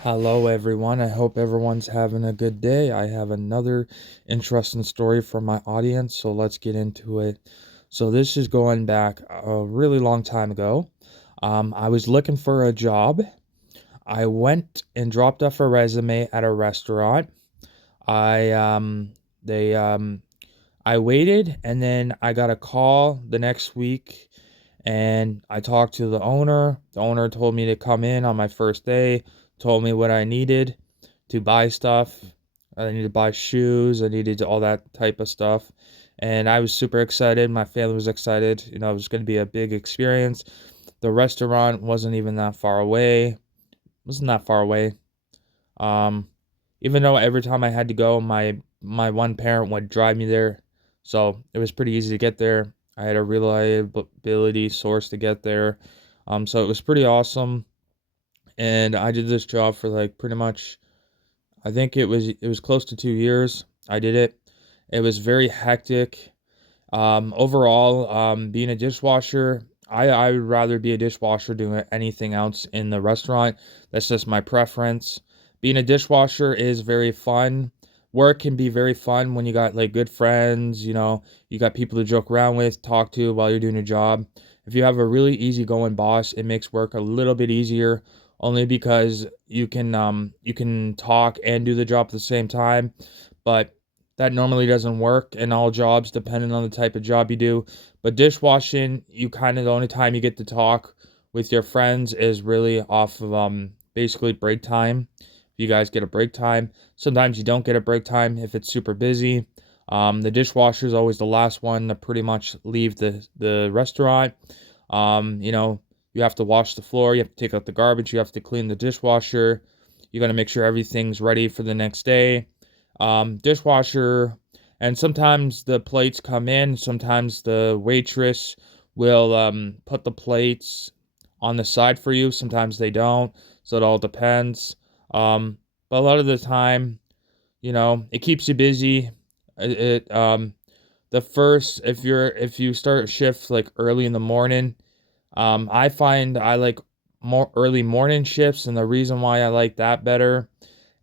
Hello, everyone. I hope everyone's having a good day. I have another interesting story for my audience, so let's get into it. So, this is going back a really long time ago. I was looking for a job. I went and dropped off a resume at a restaurant. I they I waited, and then I got a call the next week, and I talked to the owner. The owner told me to come in on my first day, told me what I needed to buy stuff. I needed to buy shoes, I needed all that type of stuff. And I was super excited. My family was excited. It was going to be a big experience. The restaurant wasn't even that far away. It wasn't that far away. Um, Even though every time I had to go, my one parent would drive me there, so it was pretty easy to get there. I had a reliability source to get there, so it was pretty awesome. And I did this job for like pretty much, I think it was close to 2 years. I did it. It was very hectic. Overall, being a dishwasher, I would rather be a dishwasher doing anything else in the restaurant. That's just my preference. Being a dishwasher is very fun. Work can be very fun when you got like good friends, you got people to joke around with, talk to while you're doing your job. If you have a really easygoing boss, it makes work a little bit easier only because you can talk and do the job at the same time. But that normally doesn't work in all jobs, depending on the type of job you do. But dishwashing, you kind of the only time you get to talk with your friends is really off of basically break time. If you guys get a break time, sometimes you don't get a break time if it's super busy. The dishwasher is always the last one to pretty much leave the restaurant. You have to wash the floor, you have to take out the garbage, you have to clean the dishwasher. You got to make sure everything's ready for the next day. Dishwasher, and sometimes the plates come in. Sometimes the waitress will put the plates on the side for you. Sometimes they don't, so it all depends. But a lot of the time, it keeps you busy. The first if you start a shift like early in the morning, I find I like more early morning shifts, and the reason why I like that better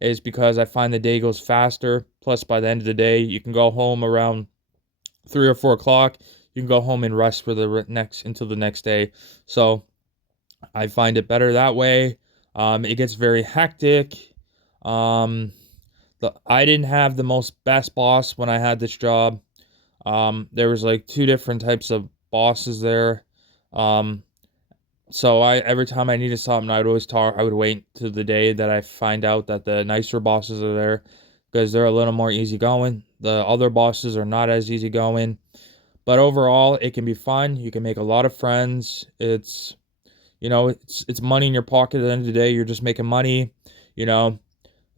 is because I find the day goes faster. Plus, by the end of the day, you can go home around 3 or 4 o'clock. You can go home and rest for the next until the next day. So I find it better that way. It gets very hectic. Um, I didn't have the most best boss when I had this job. There was like two different types of bosses there. Um, so I every time I needed something, I would wait to the day that I find out that the nicer bosses are there because they're a little more easygoing. The other bosses are not as easygoing, but overall, it can be fun. You can make a lot of friends. It's money in your pocket at the end of the day. You're just making money. You know,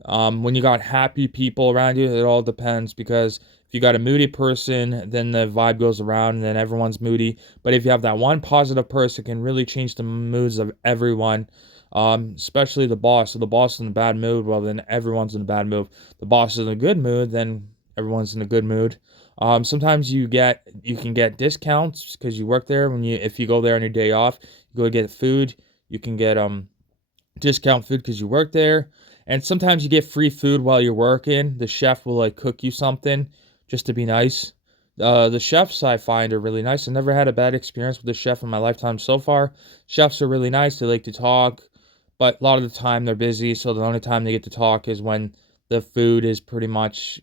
when you got happy people around you, it all depends because if you got a moody person, then the vibe goes around and then everyone's moody. But if you have that one positive person, it can really change the moods of everyone, especially the boss. So the boss is in a bad mood, well, then everyone's in a bad mood. The boss is in a good mood, then everyone's in a good mood. Sometimes you can get discounts because you work there. If you go there on your day off, you go get food. You can get discount food because you work there. And sometimes you get free food while you're working. The chef will like cook you something just to be nice. The chefs I find are really nice. I never had a bad experience with a chef in my lifetime so far. Chefs are really nice. They like to talk, but a lot of the time they're busy. So the only time they get to talk is when the food is pretty much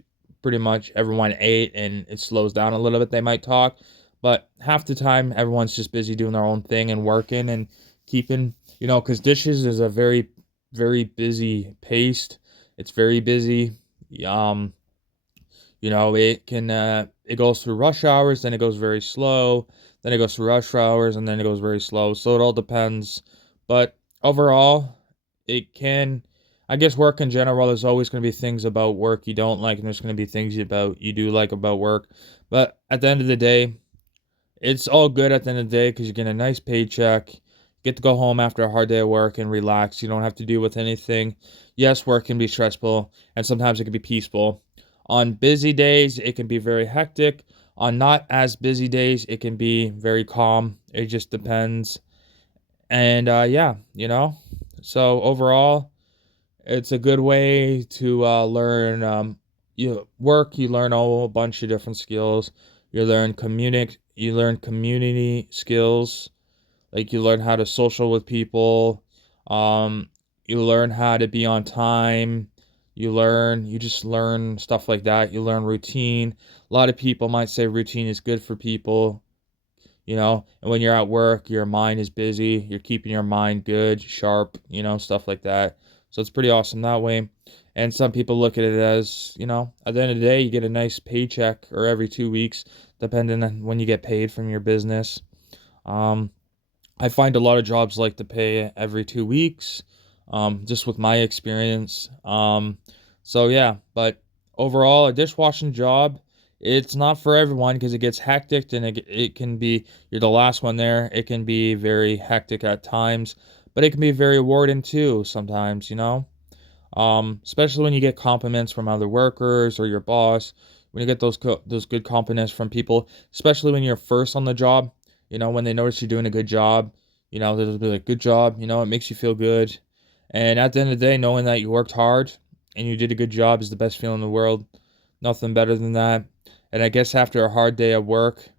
everyone ate and it slows down a little bit. They might talk, but half the time everyone's just busy doing their own thing and working and keeping, because dishes is a very, very busy paste. It's very busy. Um, it goes through rush hours, then it goes very slow, then it goes through rush hours, and then it goes very slow. So it all depends. But overall, it can, I guess work in general, there's always going to be things about work you don't like, and there's going to be things about you do like about work. But at the end of the day, it's all good at the end of the day because you get a nice paycheck. Get to go home after a hard day of work and relax. You don't have to deal with anything. Yes, work can be stressful and sometimes it can be peaceful. On busy days, it can be very hectic. On not as busy days, it can be very calm. It just depends. And yeah. So overall, It's a good way to learn you learn a whole bunch of different skills. You learn community skills, like you learn how to social with people. Um, you learn how to be on time. You just learn stuff like that. You learn routine. A lot of people might say routine is good for people, and when you're at work, your mind is busy. You're keeping your mind good, sharp, stuff like that. So it's pretty awesome that way. And some people look at it as, at the end of the day, you get a nice paycheck or every 2 weeks, depending on when you get paid from your business. Um, I find a lot of jobs like to pay every 2 weeks, just with my experience. So yeah, but overall, a dishwashing job, it's not for everyone because it gets hectic and it can be, you're the last one there. It can be very hectic at times, but it can be very rewarding too sometimes. Especially when you get compliments from other workers or your boss, when you get those good compliments from people, especially when you're first on the job, when they notice you're doing a good job, they'll be like, good job, it makes you feel good. And at the end of the day, knowing that you worked hard and you did a good job is the best feeling in the world. Nothing better than that. And I guess after a hard day of work,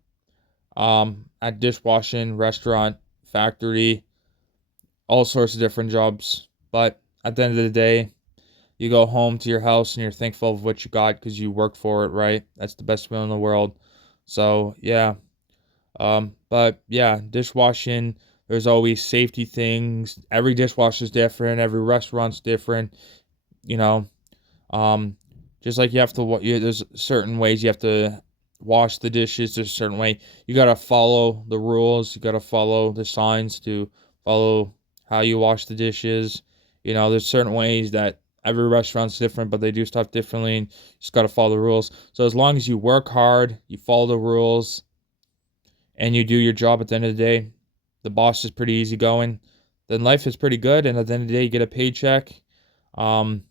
at dishwashing, restaurant, factory, all sorts of different jobs. But at the end of the day, you go home to your house and you're thankful of what you got because you worked for it, right? That's the best feeling in the world. So yeah. But yeah, dishwashing, there's always safety things. Every dishwasher's different, every restaurant's different, you know. Um, just like you have to, there's certain ways you have to wash the dishes. There's a certain way you gotta follow the rules. You gotta follow the signs to follow how you wash the dishes. There's certain ways that every restaurant's different, but they do stuff differently. And you just gotta follow the rules. So as long as you work hard, you follow the rules, and you do your job at the end of the day, the boss is pretty easygoing. Then life is pretty good, and at the end of the day, you get a paycheck. Um,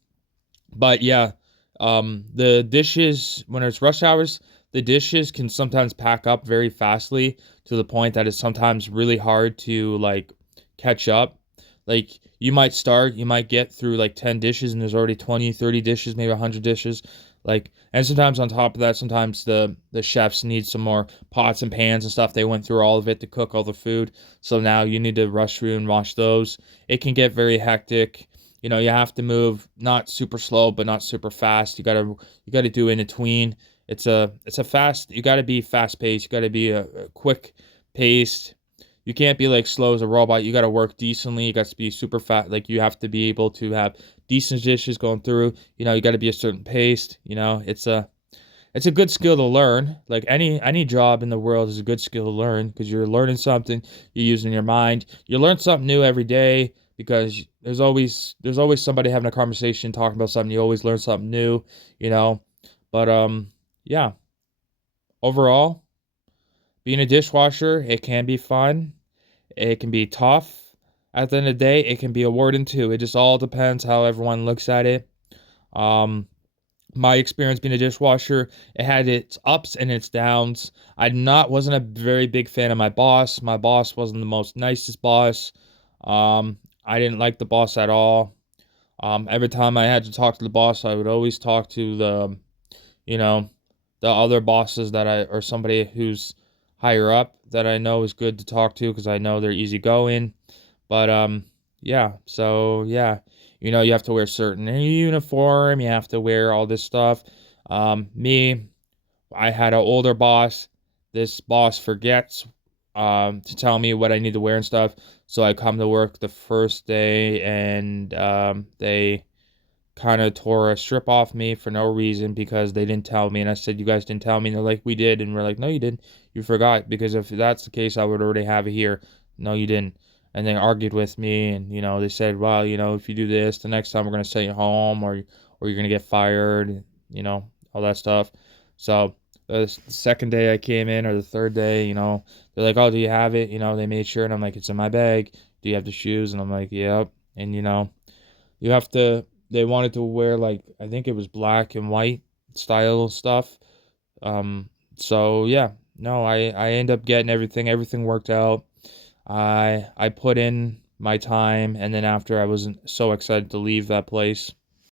but yeah, the dishes, when it's rush hours, the dishes can sometimes pack up very fastly to the point that it's sometimes really hard to like catch up. Like you might get through like 10 dishes and there's already 20, 30 dishes, maybe 100 dishes. Like, and sometimes on top of that, sometimes the chefs need some more pots and pans and stuff. They went through all of it to cook all the food. So now you need to rush through and wash those. It can get very hectic. You have to move not super slow but not super fast. You gotta do in between. It's a fast. You gotta be fast paced. You gotta be a quick paced. You can't be like slow as a robot. You gotta work decently. You got to be super fast. Like you have to be able to have decent dishes going through. You gotta be a certain pace. It's a good skill to learn. Like any job in the world is a good skill to learn because you're learning something, you're using your mind. You learn something new every day because there's always somebody having a conversation talking about something. You always learn something new, you know. But yeah, overall, being a dishwasher, it can be fun. It can be tough. At the end of the day, it can be rewarding too. It just all depends how everyone looks at it. Um my experience being a dishwasher, it had its ups and its downs. I not wasn't a very big fan of my boss. My boss wasn't the most nicest boss. I didn't like the boss at all. Every time I had to talk to the boss, I would always talk to you know, the other bosses or somebody who's higher up that I know is good to talk to because I know they're easygoing. But yeah, so yeah, you have to wear certain uniform, you have to wear all this stuff. Me, I had an older boss. This boss forgets to tell me what I need to wear and stuff. So I come to work the first day and they kind of tore a strip off me for no reason because they didn't tell me. And I said, "You guys didn't tell me." And they're like, "We did." And we're like, "No, you didn't. You forgot. Because if that's the case, I would already have it here." "No, you didn't." And they argued with me. And, they said, "Well, if you do this, the next time we're going to send you home or you're going to get fired," all that stuff. So the second day I came in or the third day, they're like, "Oh, do you have it?" They made sure. And I'm like, "It's in my bag. Do you have the shoes?" And I'm like, "Yep." And, you have to they wanted to wear like I think it was black and white style stuff. Um so yeah, no, I end up getting everything. Everything worked out. I put in my time, and then after I wasn't so excited to leave that place.